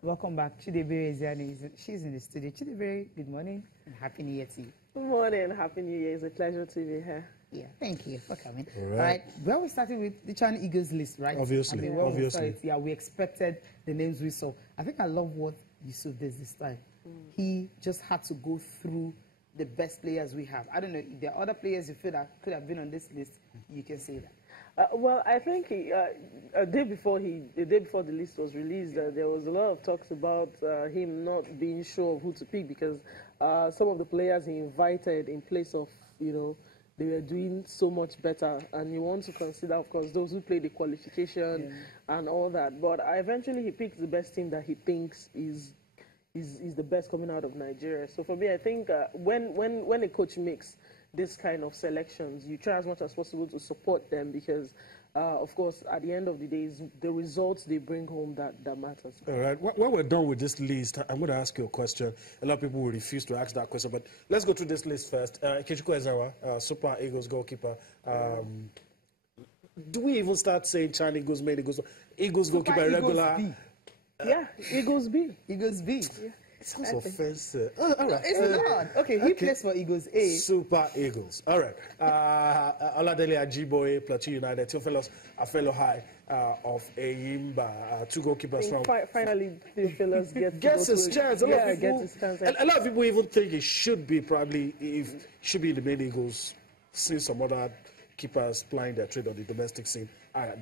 Welcome back. Chidebere Eziani. She's in the studio. Chidebere, good morning and Happy New Year to you. Good morning. Happy New Year. It's a pleasure to be here. Yeah, thank you for coming. All right. Well, we started with the China Eagles list, right? Obviously, I mean, when obviously. we saw it, yeah, we expected the names we saw. I think I love what Yusuf does this time. He just had to go through the best players we have. I don't know if there are other players you feel that could have been on this list. You can say that. Well, I think the day before the list was released, there was a lot of talks about him not being sure of who to pick because some of the players he invited in place of, they were doing so much better, and you want to consider, of course, those who played the qualification and all that. But eventually, he picks the best team that he thinks is the best coming out of Nigeria. So for me, I think when a coach makes this kind of selections, you try as much as possible to support them because, of course, at the end of the day, it's the results they bring home that matters. All right. When we're done with this list, I'm going to ask you a question. A lot of people will refuse to ask that question, but let's go through this list first. Ikechukwu Ezawa, Super Eagles goalkeeper. Do we even start saying China Eagles, made Eagles goalkeeper regular? Yeah, Eagles B. Eagles B. Yeah. It sounds offensive. All right. It's not. Okay, he plays for Eagles A. Super Eagles. All right. Oladele Ajiboye, Plateau United. Theophilus Afelo High of Eyimba. Two goalkeepers from. Finally, Theophilus gets his chance. A lot of people even think it should be should be in the main Eagles. See some other keepers plying their trade on the domestic scene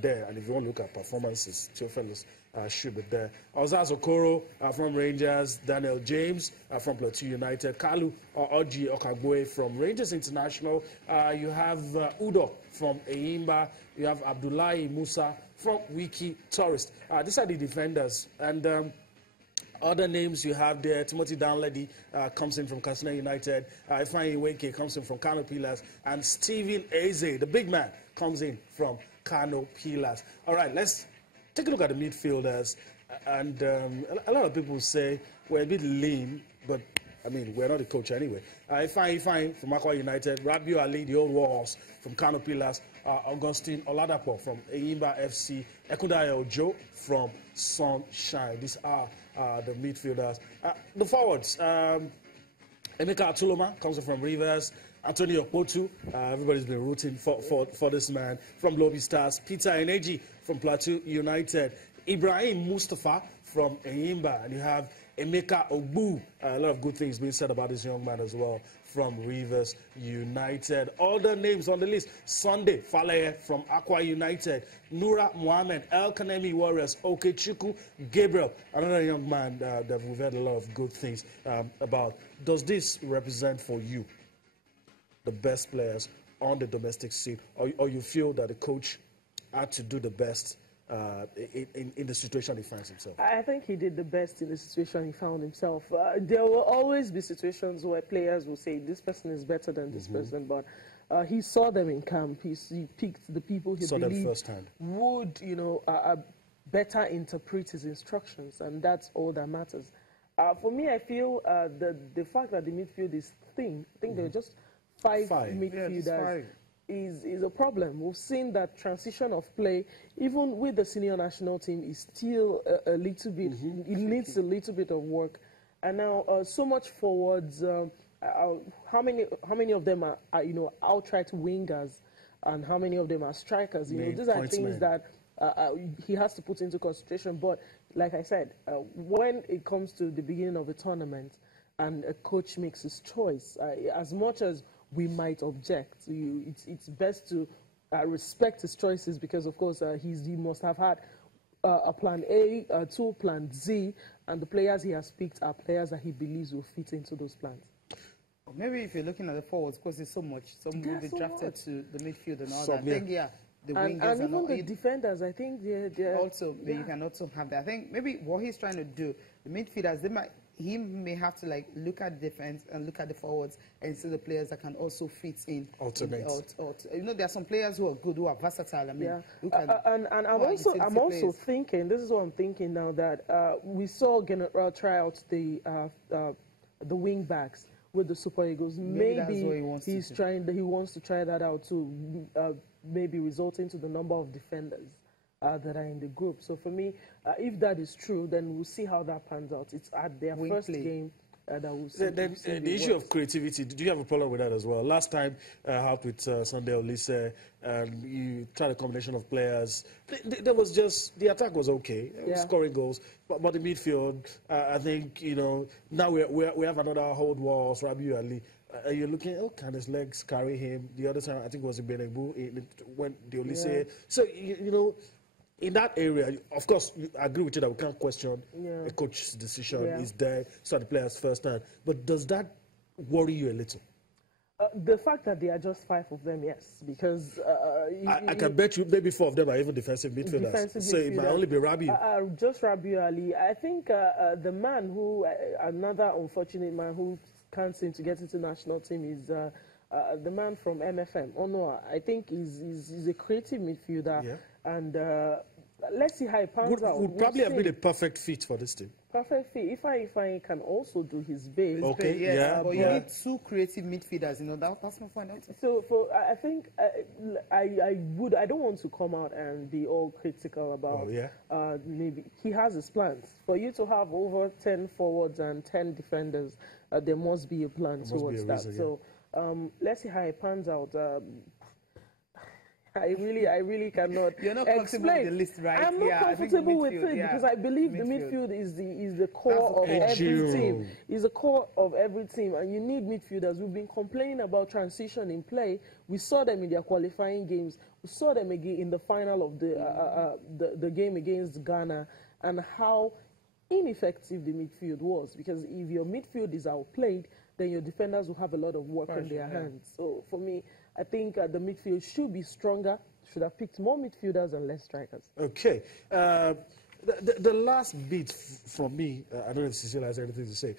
there. And if you want to look at performances, Theophilus should be there. Ozaz Okoro from Rangers, Daniel James from Plateau United, Kalu Oji Okagboe from Rangers International. You have Udo from Eyimba. You have Abdullahi Musa from Wiki Tourist. These are the defenders. And other names you have there, Timothy Danladi comes in from Katsina United, Ifeanyi Wenke comes in from Kano Pillars, and Stephen Eze, the big man, comes in from Kano Pillars. All right, let's take a look at the midfielders. And a lot of people say we're a bit lean, but I mean, we're not the coach anyway. Ifeanyi from Akwa United, Rabiu Ali, the old warhorse from Kano Pillars, Augustine Oladapo from Eyimba FC, Ekundayo Ojo from Sunshine. These are the midfielders. The forwards, Emeka Atuloma comes from Rivers, Antonio Potu, everybody's been rooting for this man, from Lobby Stars, Peter Eneji from Plateau United, Ibrahim Mustafa from Eyimba, and you have Emeka Ogbu. A lot of good things being said about this young man as well from Rivers United. All the names on the list: Sunday Faleye from Akwa United, Nura Mohammed, El Kanemi Warriors, Okechukwu Gabriel, another young man that we've heard a lot of good things about. Does this represent for you the best players on the domestic scene, or you feel that the coach had to do the best in the situation he finds himself? I think he did the best in the situation he found himself. There will always be situations where players will say this person is better than this person, but he saw them in camp. He picked the people he believed would, better interpret his instructions, and that's all that matters. For me, I feel the fact that the midfield is thin. I think there are just five midfielders. Is a problem. We've seen that transition of play, even with the senior national team, is still a little bit, it needs a little bit of work. And now, so much forwards, how many of them are outright wingers, and how many of them are strikers? These are things that he has to put into consideration. But like I said, when it comes to the beginning of a tournament and a coach makes his choice, as much as we might object, it's best to respect his choices because, of course, he must have had a plan A, plan Z, and the players he has picked are players that he believes will fit into those plans. Maybe if you're looking at the forwards, because there's so much, some will be drafted to the midfield and all that. I think, the wingers and even the defenders, I think they're also, you can also have that. I think maybe what he's trying to do, the midfielders, he may have to look at the defense and look at the forwards and see the players that can also fit in. Alternate. There are some players who are good, who are versatile. I mean, and I'm also thinking. This is what I'm thinking now, that we saw General try out the wing backs with the Super Eagles. Maybe he wants to try that out to maybe result into the number of defenders that are in the group. So for me, if that is true, then we'll see how that pans out. It's at their first game. That we'll see, the issue of creativity, do you have a problem with that as well? Last time I helped with Sunday Olise, and you tried a combination of players. There was just, the attack was okay, scoring goals, but the midfield, I think, you know, now we have another hold walls, Rabiu Ali. You're looking, oh, can his legs carry him? The other time, I think it was in Benegbu, when the Olise. So, you know, in that area, of course, I agree with you that we can't question a coach's decision. Is there, so the players first time. But does that worry you a little? The fact that there are just 5 of them, yes, because I can bet you maybe 4 of them are even defensive midfielders. So it might only be Rabiu. Just Rabiu Ali. I think the man who, another unfortunate man who can't seem to get into the national team is the man from MFM, Onoa. I think he's a creative midfielder, and let's see how it pans out. Would probably have been a perfect fit for this team. Perfect fit. If I can also do his base. Okay, but you need 2 creative midfielders, you know, that's not fun. So I think I don't want to come out and be all critical about maybe he has his plans. For you to have over 10 forwards and 10 defenders, there must be a plan towards that. So let's see how it pans out. I really cannot You're not explain. With the list, right? I'm not comfortable with it because I believe the midfield is the core of every team. Is the core of every team, and you need midfielders. We've been complaining about transition in play. We saw them in their qualifying games. We saw them again in the final of the game against Ghana, and how ineffective the midfield was. Because if your midfield is outplayed, then your defenders will have a lot of work on their hands. So for me, I think the midfield should be stronger, should have picked more midfielders and less strikers. Okay. The last bit from me, I don't know if Cecilia has anything to say.